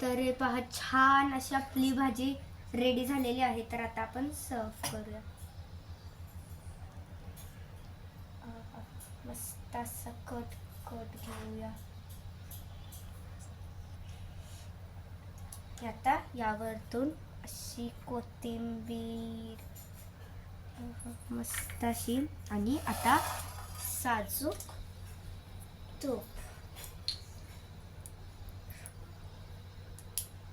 तर हे पहा, छान अशी आपली भाजी रेडी झालेली आहे. तर आता आपण सर्व करूया. मस्त असं कट घेऊया. आता यावरतून अशी कोथिंबीर मस्त अशी, आणि आता साजूक तूप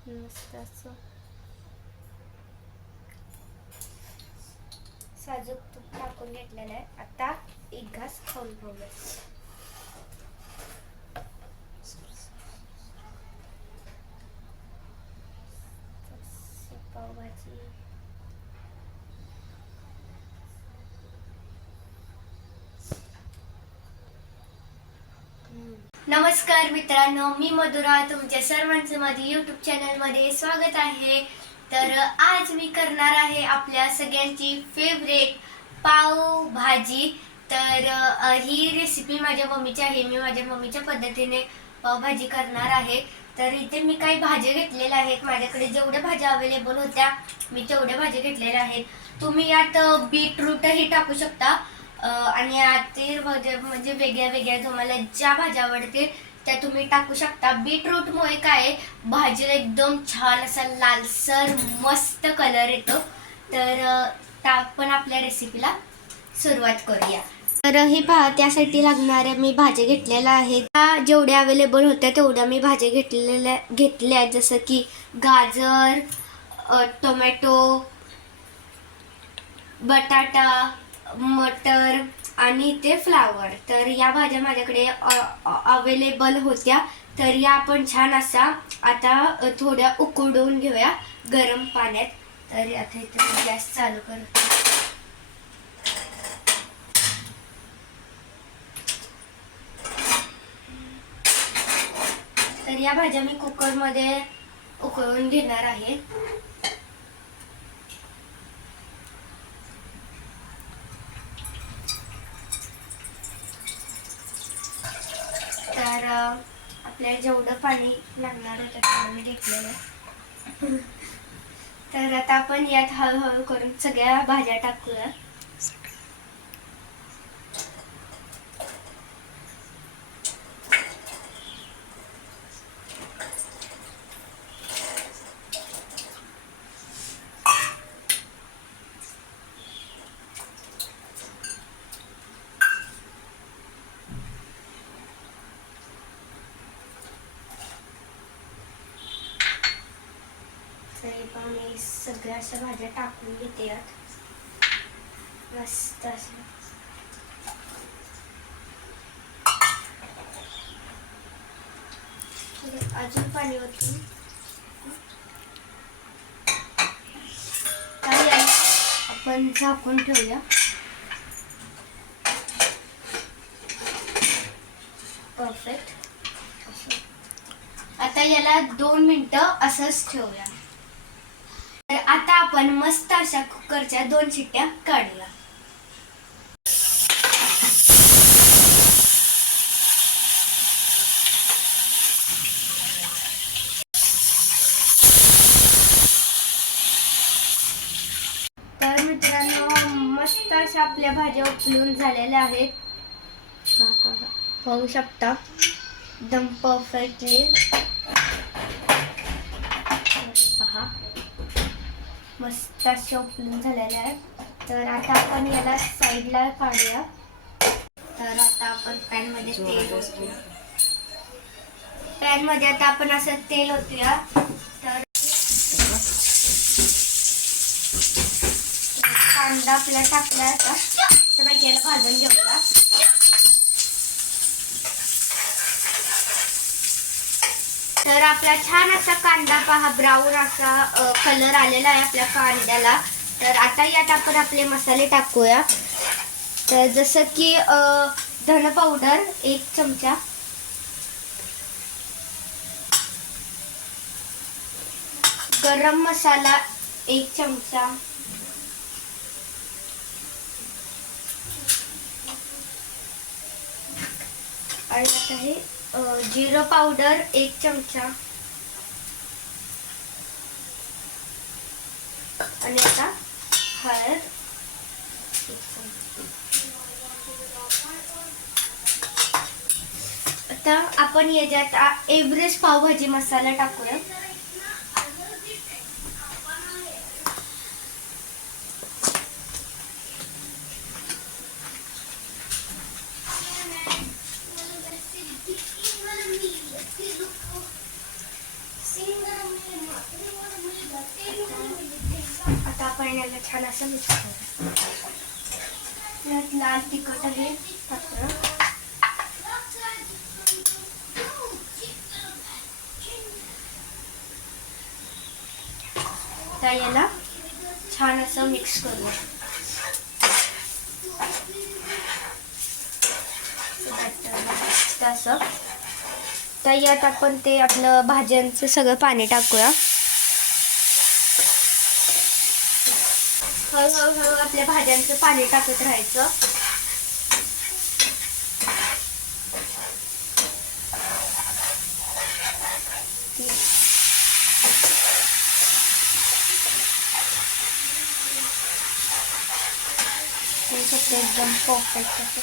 मस्त असं साजूक तूप टाकून घेतलेलं आहे. आता एक घास खाऊन बघूया. पावभाजी नमस्कार मित्रांनो, मी मधुरा. तुमच्या सर्वांचं माझ्या यूट्यूब चॅनलमध्ये स्वागत आहे. तर आज मी करणार आहे आपल्या सगळ्यांची फेवरेट पाव भाजी. तर ही रेसिपी माझ्या मम्मीची आहे. मी माझ्या मम्मीच्या पद्धतीने पावभाजी करणार आहे. तर इथे मी काही भाज्या घेतलेल्या आहेत. माझ्याकडे जेवढ्या भाज्या अवेलेबल होत्या मी तेवढ्या भाज्या घेतलेल्या आहेत. तुम्ही यात बीटरूटही टाकू शकता, आणि ते म्हणजे वेगळ्या वेगळ्या तुम्हाला ज्या भाज्या आवडतील त्या तुम्ही टाकू शकता. बीटरूटमुळे काय भाजीला एकदम छान असा लालसर मस्त कलर येतो. तर आपण आपल्या रेसिपीला सुरुवात करूया. तर हे पहा, त्यासाठी लागणाऱ्या मी भाज्या घेतलेल्या आहेत. जेवढ्या अवेलेबल होत्या तेवढ्या मी भाज्या घेतल्या, जसं की गाजर, टोमॅटो, बटाटा, मटर आणि ते फ्लावर. तर या भाज्या माझ्याकडे अवेलेबल होत्या. तर या आपण छान असा आता थोड्या उकडवून घेऊया गरम पाण्यात. तर आता इथे गॅस चालू करते. तर या भाज्या मी कुकरमध्ये उकळून घेणार आहे. तर आपल्याला जेवढं पाणी लागणार होतं तेवढं मी घेतलेलं. तर आता आपण यात हळूहळू करून सगळ्या भाज्या टाकूया. मी सगळ्या अशा भाज्या टाकून घेते यात मस्त असं. अजून पाणी ओतून आपण झाकून ठेवूया. परफेक्ट. आता याला 2 मिनिटं असंच ठेवूया. तर आता आपण मस्त अशा कुकरच्या 2 शिट्ट्या काढूया. तर मित्रांनो, मस्त अशा आपल्या भाज्या उकळून झालेल्या आहेत. पाहू शकता एकदम परफेक्टली. पहा, मस्त अशा उकळून झालेल्या आहेत. तर आता आपण याला साईडला काढूया. तर आता आपण पॅनमध्ये आता आपण असं तेल ओतूया. तर कांदा आपला टाकला आता. तर याला भाजून घेऊया. तर आपला छान असा कांदा पहा, ब्राऊन असा कलर आलेला आहे आपल्या कांद्याला. तर आता यात आपण आपले मसाले टाकूया. तर जसं की धन पावडर 1 चमचा, गरम मसाला 1 चमचा, आणि आता हे जिरं पावडर 1 चमचा, आणि आता हळद, आता आपण याच्यात एव्हरेस्ट पावभाजी मसाला टाकूया. आता आपण याला छान असं मिक्स करू. यात लाल तिखट आहे टाकूया. तर याला छान असं मिक्स करूया. असं तर यात आपण ते आपलं भाज्यांचं सगळं पाणी टाकूया. हळूहळू आपल्या भाज्यांचं पाणी टाकत राहायचं. एकदम परफेक्ट असं.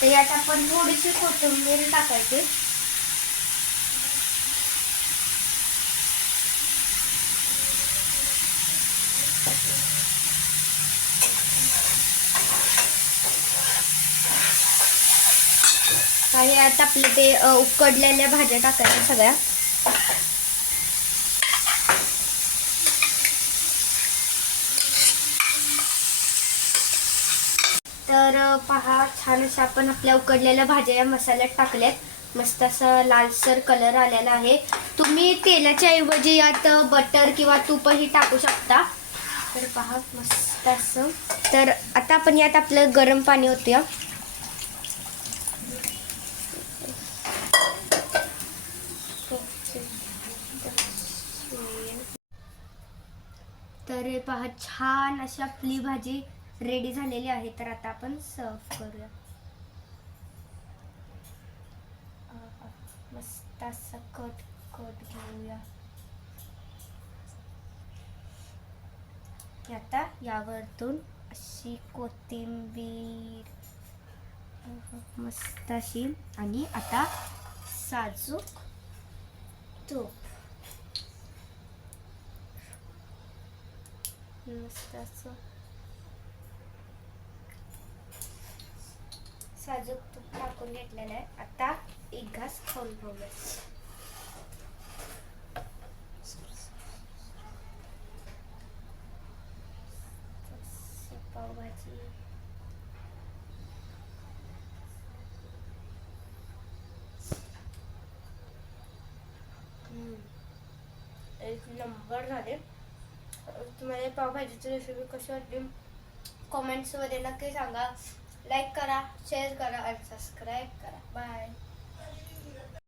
तर यात आपण थोडीशी कोथिंबीर टाकायची. आणि यात आपले ते उकडलेल्या भाज्या टाकायच्या सगळ्या. तर पहा, छान अशा आपण आपल्या उकडलेल्या भाज्या या मसाल्यात टाकल्यात. मस्त असा लालसर कलर आलेला आहे. तुम्ही तेलाच्या ऐवजी यात बटर किंवा तूपही टाकू शकता. तर पहा मस्त असं. तर आता आपण यात आपलं गरम पाणी ओतूया. तर हे पहा, छान अशी आपली भाजी रेडी झालेली आहे. तर आता आपण सर्व करूया. मस्त असं कट घेऊया. आता यावरतून अशी कोथिंबीर मस्त अशी, आणि आता साजूक तूप. मस्त असं साजूक तूप टाकून घेतलेलं आहे. आता एक घास खाऊन बघूया. पावभाजी एक नंबर झाले. तुम्हाला पावभाजीची रेसिपी कशी वाटली कमेंट्समध्ये नक्की सांगा. लाईक करा, शेअर करा आणि सबस्क्राईब करा. बाय.